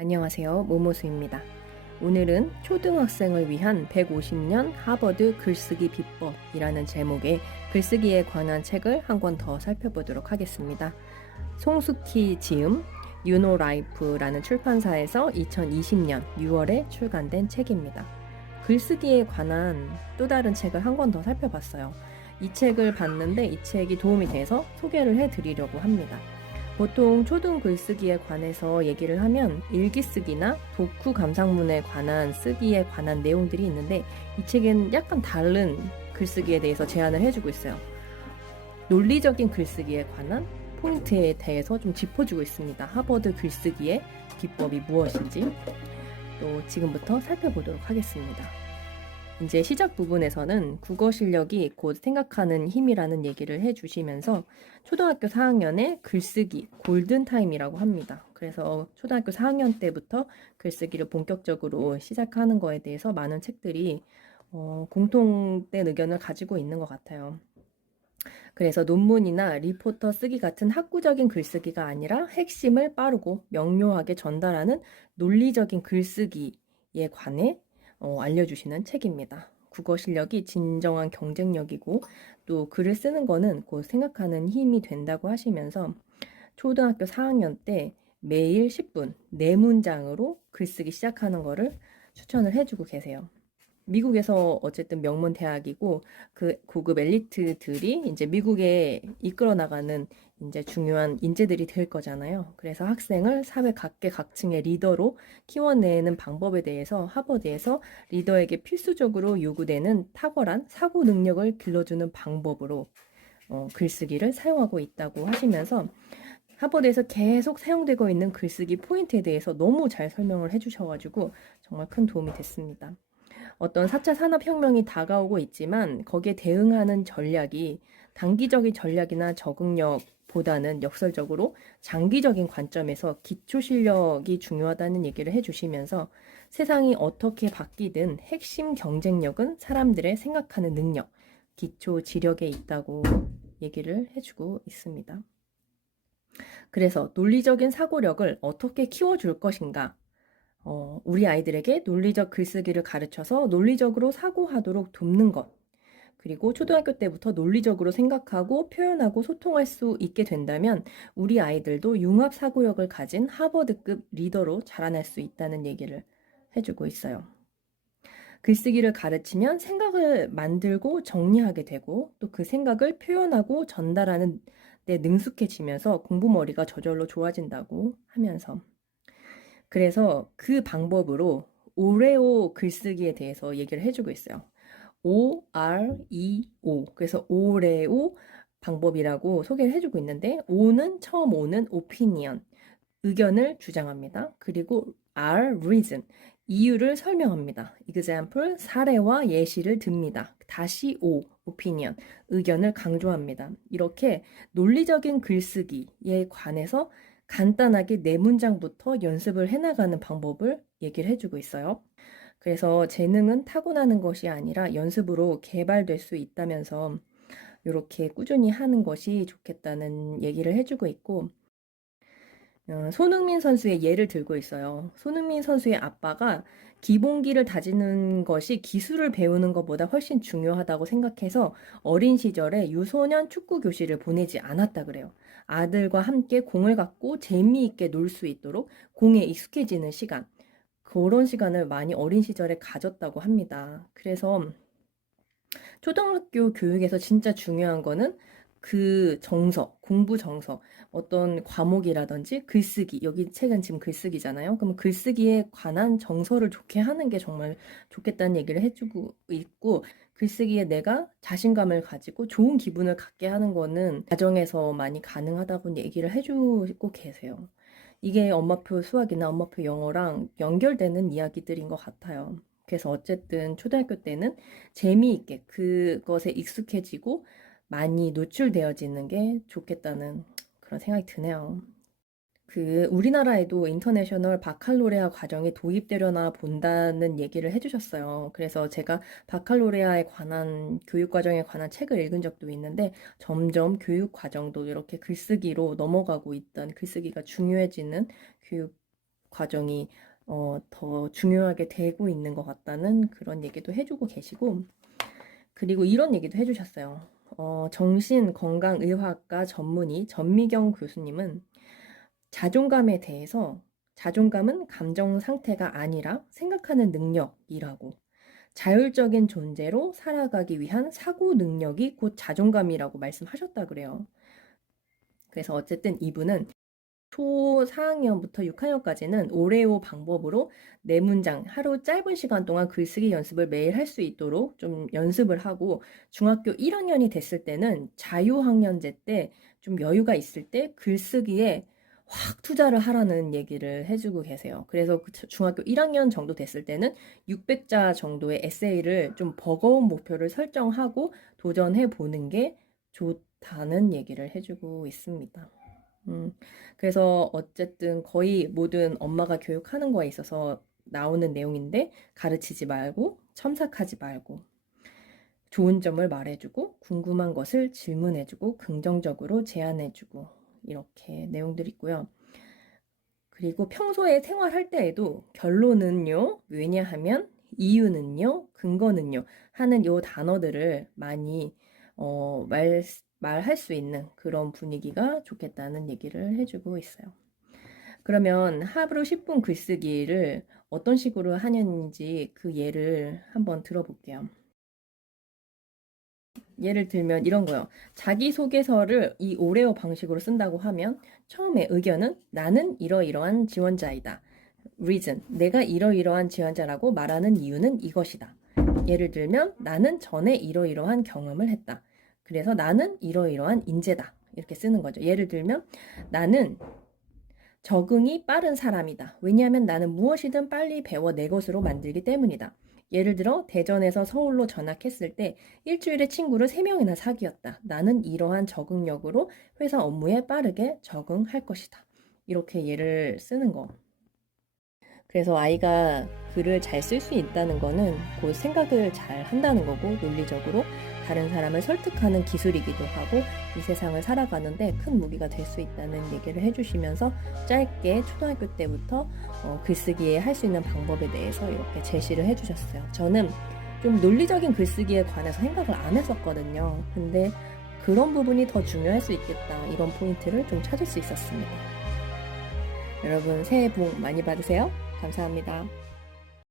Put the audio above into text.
안녕하세요. 모모수입니다. 오늘은 초등학생을 위한 150년 하버드 글쓰기 비법이라는 제목의 글쓰기에 관한 책을 한 권 더 살펴보도록 하겠습니다. 송숙희 지음, 유노라이프라는 출판사에서 2020년 6월에 출간된 책입니다. 글쓰기에 관한 또 다른 책을 한 권 더 살펴봤어요. 이 책을 봤는데 이 책이 도움이 돼서 소개를 해드리려고 합니다. 보통 초등 글쓰기에 관해서 얘기를 하면 일기쓰기나 독후 감상문에 관한 쓰기에 관한 내용들이 있는데 이 책은 약간 다른 글쓰기에 대해서 제안을 해주고 있어요. 논리적인 글쓰기에 관한 포인트에 대해서 좀 짚어주고 있습니다. 하버드 글쓰기의 비법이 무엇인지 또 지금부터 살펴보도록 하겠습니다. 이제 시작 부분에서는 국어 실력이 곧 생각하는 힘이라는 얘기를 해주시면서 초등학교 4학년의 글쓰기 골든타임이라고 합니다. 그래서 초등학교 4학년 때부터 글쓰기를 본격적으로 시작하는 거에 대해서 많은 책들이 공통된 의견을 가지고 있는 것 같아요. 그래서 논문이나 리포터 쓰기 같은 학구적인 글쓰기가 아니라 핵심을 빠르고 명료하게 전달하는 논리적인 글쓰기에 관해 알려주시는 책입니다. 국어 실력이 진정한 경쟁력이고 또 글을 쓰는 거는 곧 생각하는 힘이 된다고 하시면서 초등학교 4학년 때 매일 10분 4문장으로 글쓰기 시작하는 거를 추천을 해주고 계세요. 미국에서 어쨌든 명문 대학이고 그 고급 엘리트들이 이제 미국에 이끌어 나가는 이제 중요한 인재들이 될 거잖아요. 그래서 학생을 사회 각계각층의 리더로 키워내는 방법에 대해서 하버드에서 리더에게 필수적으로 요구되는 탁월한 사고 능력을 길러주는 방법으로 글쓰기를 사용하고 있다고 하시면서 하버드에서 계속 사용되고 있는 글쓰기 포인트에 대해서 너무 잘 설명을 해주셔가지고 정말 큰 도움이 됐습니다. 어떤 4차 산업혁명이 다가오고 있지만 거기에 대응하는 전략이 단기적인 전략이나 적응력보다는 역설적으로 장기적인 관점에서 기초 실력이 중요하다는 얘기를 해주시면서 세상이 어떻게 바뀌든 핵심 경쟁력은 사람들의 생각하는 능력, 기초 지력에 있다고 얘기를 해주고 있습니다. 그래서 논리적인 사고력을 어떻게 키워줄 것인가? 우리 아이들에게 논리적 글쓰기를 가르쳐서 논리적으로 사고하도록 돕는 것. 그리고 초등학교 때부터 논리적으로 생각하고 표현하고 소통할 수 있게 된다면 우리 아이들도 융합 사고력을 가진 하버드급 리더로 자라날 수 있다는 얘기를 해주고 있어요. 글쓰기를 가르치면 생각을 만들고 정리하게 되고 또 그 생각을 표현하고 전달하는 데 능숙해지면서 공부머리가 저절로 좋아진다고 하면서 그래서 그 방법으로 오레오 글쓰기에 대해서 얘기를 해주고 있어요. O-R-E-O. 그래서 오레오 방법이라고 소개를 해주고 있는데 O는 처음 O는 opinion, 의견을 주장합니다. 그리고 R, reason, 이유를 설명합니다. example, 사례와 예시를 듭니다. 다시 O, opinion, 의견을 강조합니다. 이렇게 논리적인 글쓰기에 관해서 간단하게 4문장부터 연습을 해나가는 방법을 얘기를 해주고 있어요. 그래서 재능은 타고나는 것이 아니라 연습으로 개발될 수 있다면서 이렇게 꾸준히 하는 것이 좋겠다는 얘기를 해주고 있고 손흥민 선수의 예를 들고 있어요. 손흥민 선수의 아빠가 기본기를 다지는 것이 기술을 배우는 것보다 훨씬 중요하다고 생각해서 어린 시절에 유소년 축구 교실을 보내지 않았다 그래요. 아들과 함께 공을 갖고 재미있게 놀 수 있도록 공에 익숙해지는 시간, 그런 시간을 많이 어린 시절에 가졌다고 합니다. 그래서 초등학교 교육에서 진짜 중요한 거는 그 정서, 공부 정서, 어떤 과목이라든지 글쓰기, 여기 책은 지금 글쓰기잖아요. 그럼 글쓰기에 관한 정서를 좋게 하는 게 정말 좋겠다는 얘기를 해주고 있고, 글쓰기에 내가 자신감을 가지고 좋은 기분을 갖게 하는 거는 가정에서 많이 가능하다고 얘기를 해주고 계세요. 이게 엄마표 수학이나 엄마표 영어랑 연결되는 이야기들인 것 같아요. 그래서 어쨌든 초등학교 때는 재미있게 그것에 익숙해지고 많이 노출되어지는 게 좋겠다는 그런 생각이 드네요. 우리나라에도 인터내셔널 바칼로레아 과정이 도입되려나 본다는 얘기를 해주셨어요. 그래서 제가 바칼로레아에 관한, 교육 과정에 관한 책을 읽은 적도 있는데 점점 교육 과정도 이렇게 글쓰기로 넘어가고 있던 글쓰기가 중요해지는 교육 과정이 더 중요하게 되고 있는 것 같다는 그런 얘기도 해주고 계시고, 그리고 이런 얘기도 해주셨어요. 정신건강의학과 전문의 전미경 교수님은 자존감에 대해서 자존감은 감정 상태가 아니라 생각하는 능력이라고, 자율적인 존재로 살아가기 위한 사고 능력이 곧 자존감이라고 말씀하셨다 그래요. 그래서 어쨌든 이분은 초 4학년부터 6학년까지는 오레오 방법으로 4문장 하루 짧은 시간 동안 글쓰기 연습을 매일 할 수 있도록 좀 연습을 하고, 중학교 1학년이 됐을 때는 자유학년제 때 좀 여유가 있을 때 글쓰기에 확 투자를 하라는 얘기를 해주고 계세요. 그래서 중학교 1학년 정도 됐을 때는 600자 정도의 에세이를 좀 버거운 목표를 설정하고 도전해 보는 게 좋다는 얘기를 해주고 있습니다. 그래서 어쨌든 거의 모든 엄마가 교육하는 거에 있어서 나오는 내용인데, 가르치지 말고, 첨삭하지 말고, 좋은 점을 말해주고, 궁금한 것을 질문해주고, 긍정적으로 제안해주고, 이렇게 내용들이 있고요. 그리고 평소에 생활할 때에도 결론은요, 왜냐하면, 이유는요, 근거는요 하는 요 단어들을 많이 말할 수 있는 그런 분위기가 좋겠다는 얘기를 해주고 있어요. 그러면 하루 10분 글쓰기를 어떤 식으로 하는지 그 예를 한번 들어볼게요. 예를 들면 이런 거요. 자기소개서를 이 오레오 방식으로 쓴다고 하면 처음에 의견은 나는 이러이러한 지원자이다. reason, 내가 이러이러한 지원자라고 말하는 이유는 이것이다. 예를 들면 나는 전에 이러이러한 경험을 했다. 그래서 나는 이러이러한 인재다. 이렇게 쓰는 거죠. 예를 들면 나는 적응이 빠른 사람이다. 왜냐하면 나는 무엇이든 빨리 배워 내 것으로 만들기 때문이다. 예를 들어 대전에서 서울로 전학했을 때 일주일에 친구를 3명이나 사귀었다. 나는 이러한 적응력으로 회사 업무에 빠르게 적응할 것이다. 이렇게 예를 쓰는 거. 그래서 아이가 글을 잘 쓸 수 있다는 거는 곧 생각을 잘 한다는 거고, 논리적으로 다른 사람을 설득하는 기술이기도 하고, 이 세상을 살아가는데 큰 무기가 될 수 있다는 얘기를 해주시면서 짧게 초등학교 때부터 글쓰기에 할 수 있는 방법에 대해서 이렇게 제시를 해주셨어요. 저는 좀 논리적인 글쓰기에 관해서 생각을 안 했었거든요. 근데 그런 부분이 더 중요할 수 있겠다, 이런 포인트를 좀 찾을 수 있었습니다. 여러분 새해 복 많이 받으세요. 감사합니다.